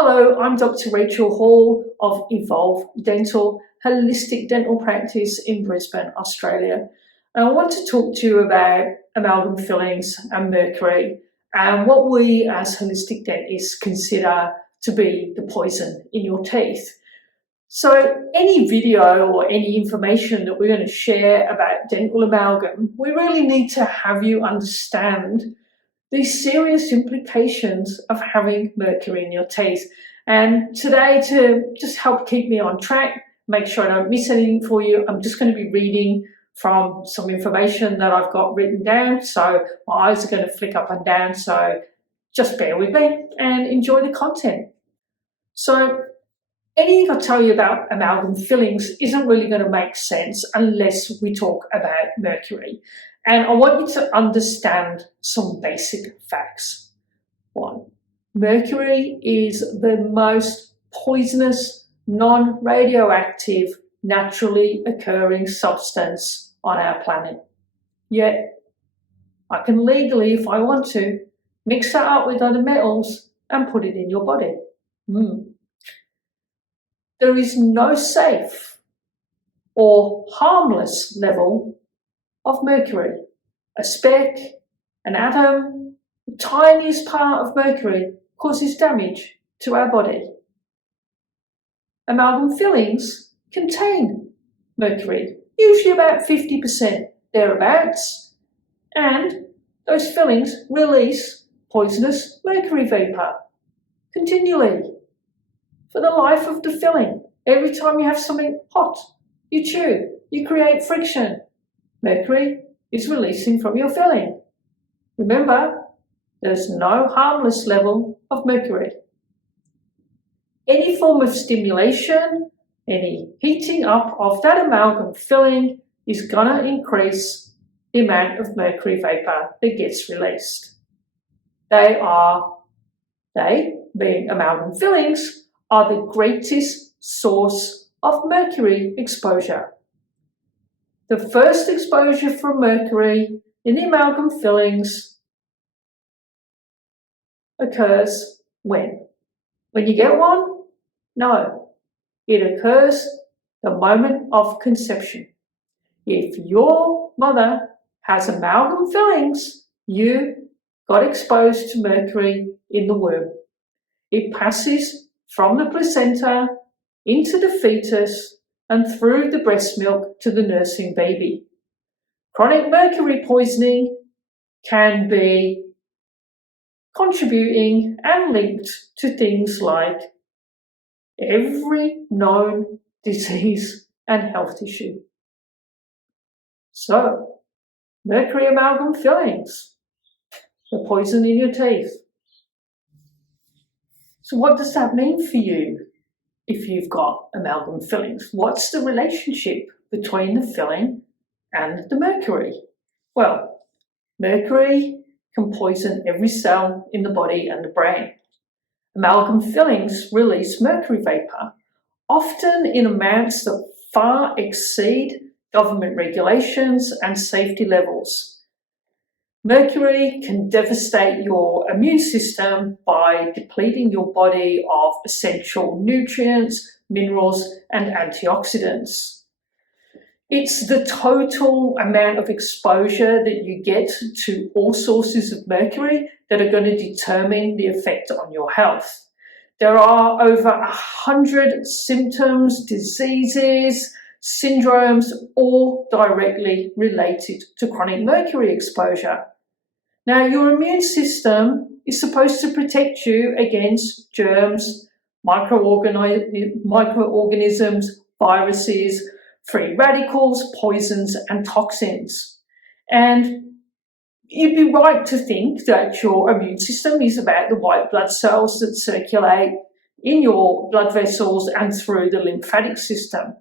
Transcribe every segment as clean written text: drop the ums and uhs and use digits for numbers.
Hello, I'm Dr. Rachel Hall of Evolve Dental, holistic dental practice in Brisbane, Australia. And I want to talk to you about amalgam fillings and mercury and what we as holistic dentists consider to be the poison in your teeth. So any video or any information that we're going to share about dental amalgam, we really need to have you understand these serious implications of having mercury in your teeth. And today, to just help keep me on track, make sure I don't miss anything for you, I'm just going to be reading from some information that I've got written down. So my eyes are going to flick up and down. So just bear with me and enjoy the content. So anything I tell you about amalgam fillings isn't really going to make sense unless we talk about mercury. And I want you to understand some basic facts. 1. Mercury is the most poisonous, non-radioactive, naturally occurring substance on our planet. Yet, I can legally, if I want to, mix that up with other metals and put it in your body. There is no safe or harmless level of mercury. A speck, an atom, the tiniest part of mercury causes damage to our body. Amalgam fillings contain mercury, usually about 50% thereabouts, and those fillings release poisonous mercury vapor continually for the life of the filling. Every time you have something hot, you chew, you create friction. Mercury is releasing from your filling. Remember, there's no harmless level of mercury. Any form of stimulation, any heating up of that amalgam filling is going to increase the amount of mercury vapor that gets released. They, being amalgam fillings, are the greatest source of mercury exposure. The first exposure from mercury in the amalgam fillings occurs when? When you get one? No. It occurs the moment of conception. If your mother has amalgam fillings, you got exposed to mercury in the womb. It passes from the placenta into the fetus and through the breast milk to the nursing baby. Chronic mercury poisoning can be contributing and linked to things like every known disease and health issue. So, mercury amalgam fillings, the poison in your teeth. So what does that mean for you? If you've got amalgam fillings, what's the relationship between the filling and the mercury? Well, mercury can poison every cell in the body and the brain. Amalgam fillings release mercury vapor, often in amounts that far exceed government regulations and safety levels. Mercury can devastate your immune system by depleting your body of essential nutrients, minerals, and antioxidants. It's the total amount of exposure that you get to all sources of mercury that are going to determine the effect on your health. There are over 100 symptoms, diseases, syndromes, all directly related to chronic mercury exposure. Now, your immune system is supposed to protect you against germs, microorganisms, viruses, free radicals, poisons, and toxins. And you'd be right to think that your immune system is about the white blood cells that circulate in your blood vessels and through the lymphatic system.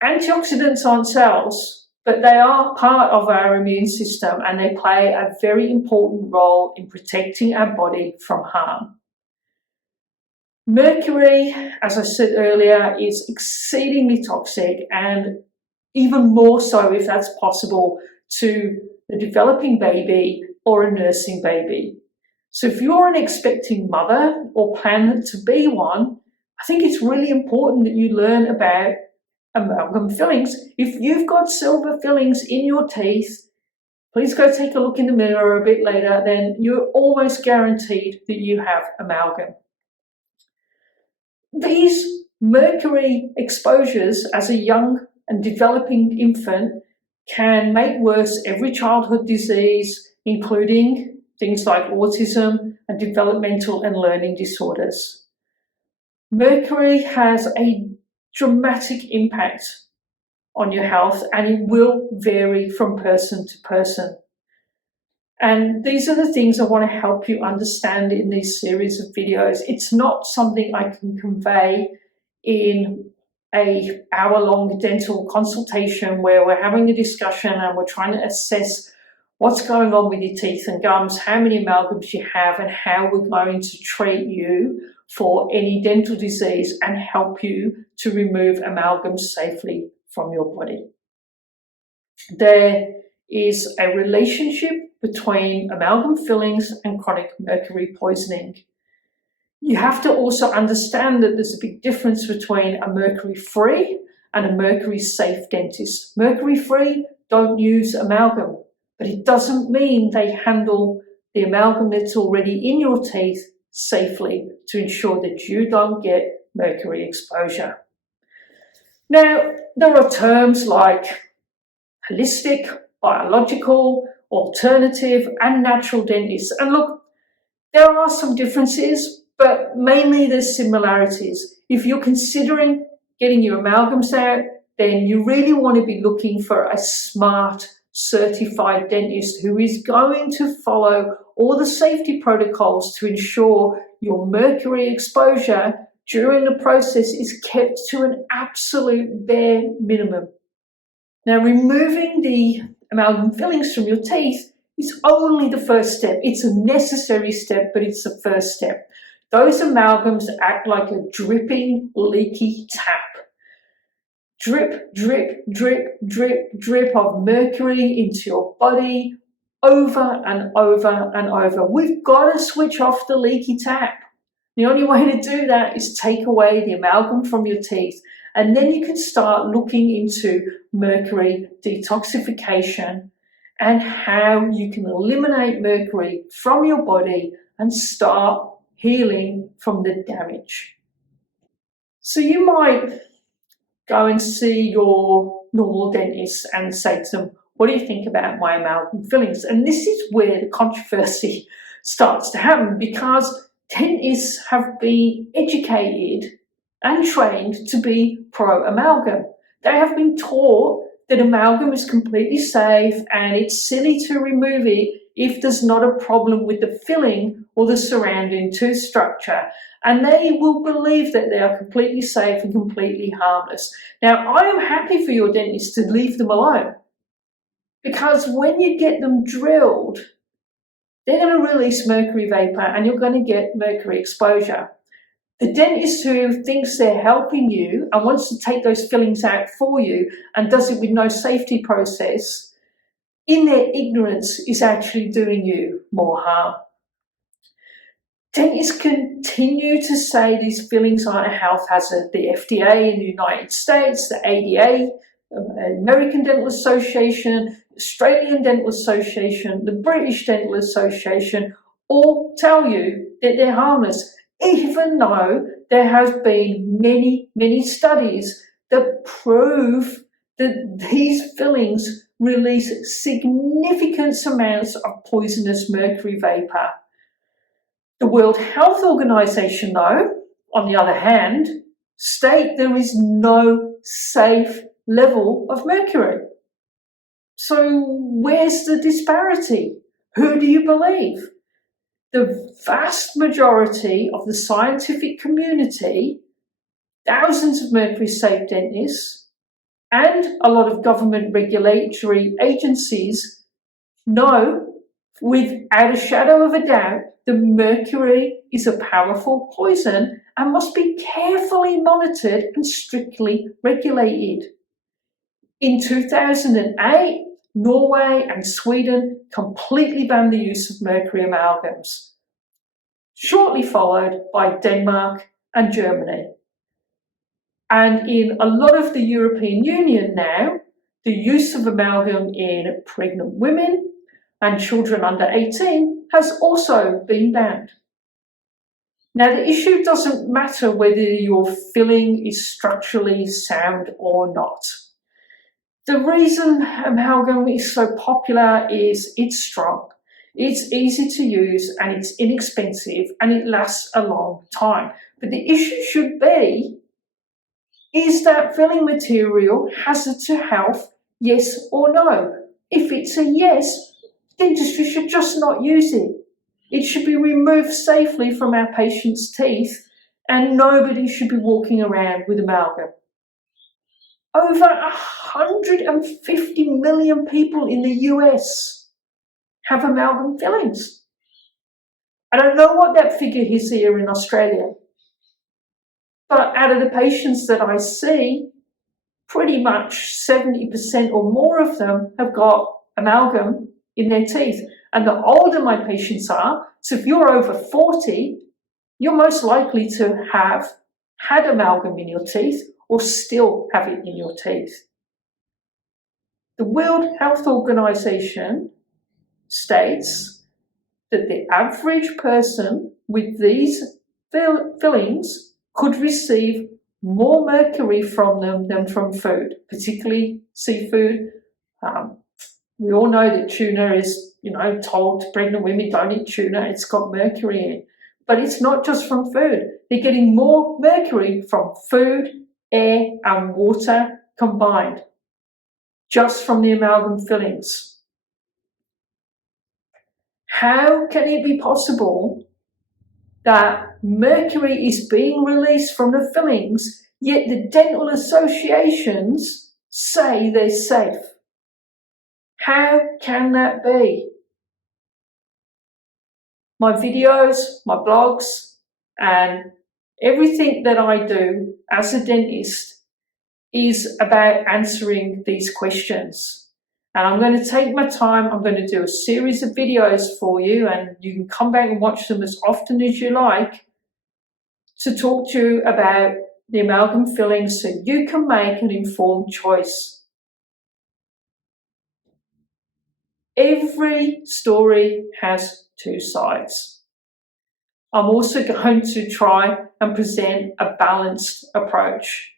Antioxidants aren't cells, but they are part of our immune system and they play a very important role in protecting our body from harm. Mercury, as I said earlier, is exceedingly toxic and even more so, if that's possible, to the developing baby or a nursing baby. So if you're an expecting mother or plan to be one, I think it's really important that you learn about amalgam fillings. If you've got silver fillings in your teeth, please go take a look in the mirror a bit later, then you're almost guaranteed that you have amalgam. These mercury exposures as a young and developing infant can make worse every childhood disease, including things like autism and developmental and learning disorders. Mercury has a dramatic impact on your health, and it will vary from person to person. And these are the things I want to help you understand in this series of videos. It's not something I can convey in an hour-long dental consultation where we're having a discussion and we're trying to assess what's going on with your teeth and gums, how many amalgams you have, and how we're going to treat you for any dental disease and help you to remove amalgams safely from your body. There is a relationship between amalgam fillings and chronic mercury poisoning. You have to also understand that there's a big difference between a mercury-free and a mercury-safe dentist. Mercury-free don't use amalgam, but it doesn't mean they handle the amalgam that's already in your teeth safely to ensure that you don't get mercury exposure. Now, there are terms like holistic, biological, alternative, and natural dentists. And look, there are some differences, but mainly there's similarities. If you're considering getting your amalgams out, then you really want to be looking for a smart, certified dentist who is going to follow all the safety protocols to ensure your mercury exposure during the process is kept to an absolute bare minimum. Now, removing the amalgam fillings from your teeth is only the first step. It's a necessary step, but it's the first step. Those amalgams act like a dripping, leaky tap. Drip, drip, drip, drip, drip of mercury into your body over and over and over. We've got to switch off the leaky tap. The only way to do that is take away the amalgam from your teeth, and then you can start looking into mercury detoxification and how you can eliminate mercury from your body and start healing from the damage. So you might go and see your normal dentist and say to them, what do you think about my amalgam fillings? And this is where the controversy starts to happen, because dentists have been educated and trained to be pro-amalgam. They have been taught that amalgam is completely safe and it's silly to remove it if there's not a problem with the filling or the surrounding tooth structure. And they will believe that they are completely safe and completely harmless. Now, I am happy for your dentist to leave them alone, because when you get them drilled, they're going to release mercury vapor and you're going to get mercury exposure. The dentist who thinks they're helping you and wants to take those fillings out for you and does it with no safety process, in their ignorance, is actually doing you more harm. Dentists continue to say these fillings are a health hazard. The FDA in the United States, the ADA, American Dental Association, Australian Dental Association, the British Dental Association, all tell you that they're harmless, even though there have been many, many studies that prove that these fillings release significant amounts of poisonous mercury vapor. The World Health Organization, though, on the other hand, state there is no safe level of mercury. So where's the disparity? Who do you believe? The vast majority of the scientific community, thousands of mercury-safe dentists, and a lot of government regulatory agencies know without a shadow of a doubt that mercury is a powerful poison and must be carefully monitored and strictly regulated. In 2008, Norway and Sweden completely banned the use of mercury amalgams. shortly followed by Denmark and Germany. And in a lot of the European Union now, the use of amalgam in pregnant women and children under 18 has also been banned. Now, the issue doesn't matter whether your filling is structurally sound or not. The reason amalgam is so popular is it's strong, it's easy to use, and it's inexpensive, and it lasts a long time. But the issue should be, is that filling material hazard to health, yes or no? If it's a yes, dentistry should just not use it. It should be removed safely from our patients' teeth, and nobody should be walking around with amalgam. Over 150 million people in the US have amalgam fillings. I don't know what that figure is here in Australia, but out of the patients that I see, pretty much 70% or more of them have got amalgam in their teeth. And the older my patients are, so if you're over 40, you're most likely to have had amalgam in your teeth or still have it in your teeth. The World Health Organization states that the average person with these fillings could receive more mercury from them than from food, particularly seafood. We all know that tuna is, told to pregnant women, don't eat tuna, it's got mercury in it. But it's not just from food. They're getting more mercury from food, air, and water combined, just from the amalgam fillings. How can it be possible that mercury is being released from the fillings, yet the dental associations say they're safe? How can that be? My videos, my blogs, and everything that I do as a dentist is about answering these questions. And I'm going to take my time. I'm going to do a series of videos for you, and you can come back and watch them as often as you like, to talk to you about the amalgam fillings so you can make an informed choice. Every story has two sides. I'm also going to try and present a balanced approach.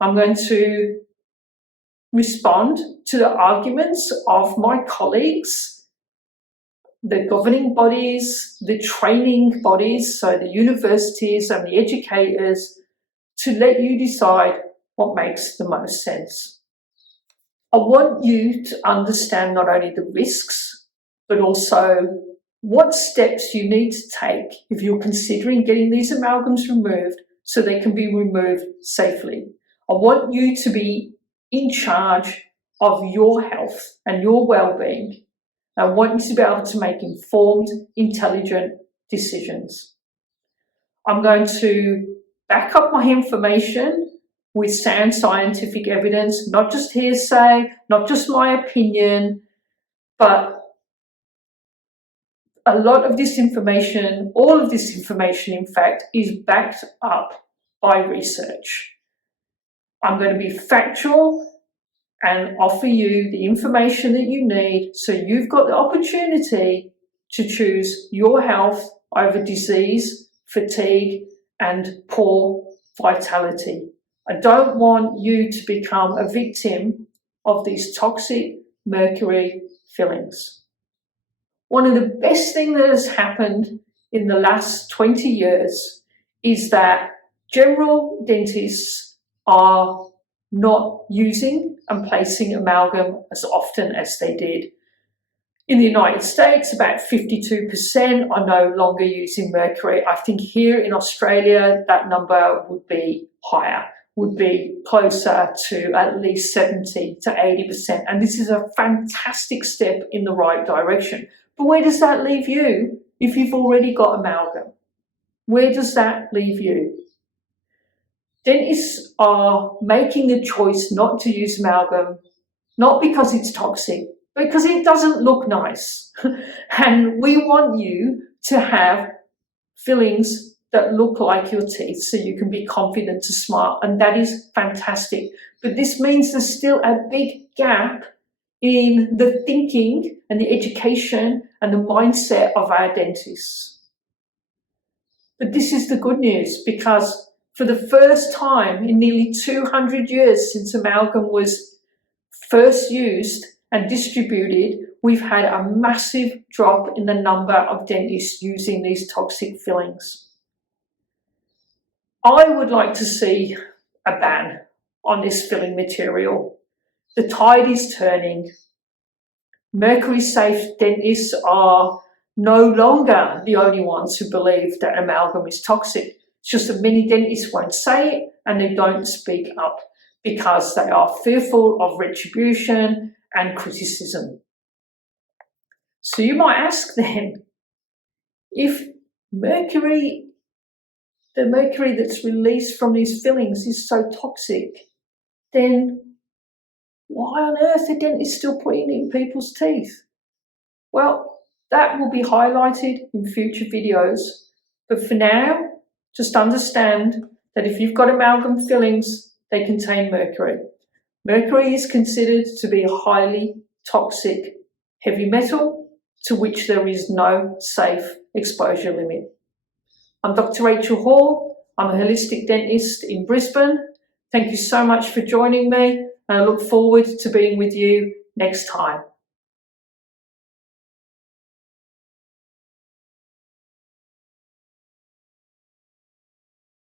I'm going to respond to the arguments of my colleagues, the governing bodies, the training bodies, so the universities and the educators, to let you decide what makes the most sense. I want you to understand not only the risks, but also what steps you need to take if you're considering getting these amalgams removed so they can be removed safely. I want you to be in charge of your health and your well-being. I want you to be able to make informed, intelligent decisions. I'm going to back up my information with sound scientific evidence, not just hearsay, not just my opinion, but a lot of this information, all of this information, in fact, is backed up by research. I'm going to be factual and offer you the information that you need so you've got the opportunity to choose your health over disease, fatigue, and poor vitality. I don't want you to become a victim of these toxic mercury fillings. One of the best things that has happened in the last 20 years is that general dentists are not using and placing amalgam as often as they did. In the United States, about 52% are no longer using mercury. I think here in Australia, that number would be higher, would be closer to at least 70 to 80%. And this is a fantastic step in the right direction. But where does that leave you if you've already got amalgam? Where does that leave you? Dentists are making the choice not to use amalgam, not because it's toxic, but because it doesn't look nice. And we want you to have fillings that look like your teeth so you can be confident to smile, and that is fantastic. But this means there's still a big gap in the thinking and the education and the mindset of our dentists. But this is the good news, because for the first time in nearly 200 years since amalgam was first used and distributed, we've had a massive drop in the number of dentists using these toxic fillings. I would like to see a ban on this filling material. The tide is turning. Mercury safe dentists are no longer the only ones who believe that amalgam is toxic. It's just that many dentists won't say it and they don't speak up because they are fearful of retribution and criticism. So you might ask them, if the mercury that's released from these fillings is so toxic, then why on earth are dentists still putting it in people's teeth? Well, that will be highlighted in future videos. But for now, just understand that if you've got amalgam fillings, they contain mercury. Mercury is considered to be a highly toxic heavy metal to which there is no safe exposure limit. I'm Dr. Rachel Hall. I'm a holistic dentist in Brisbane. Thank you so much for joining me, and I look forward to being with you next time.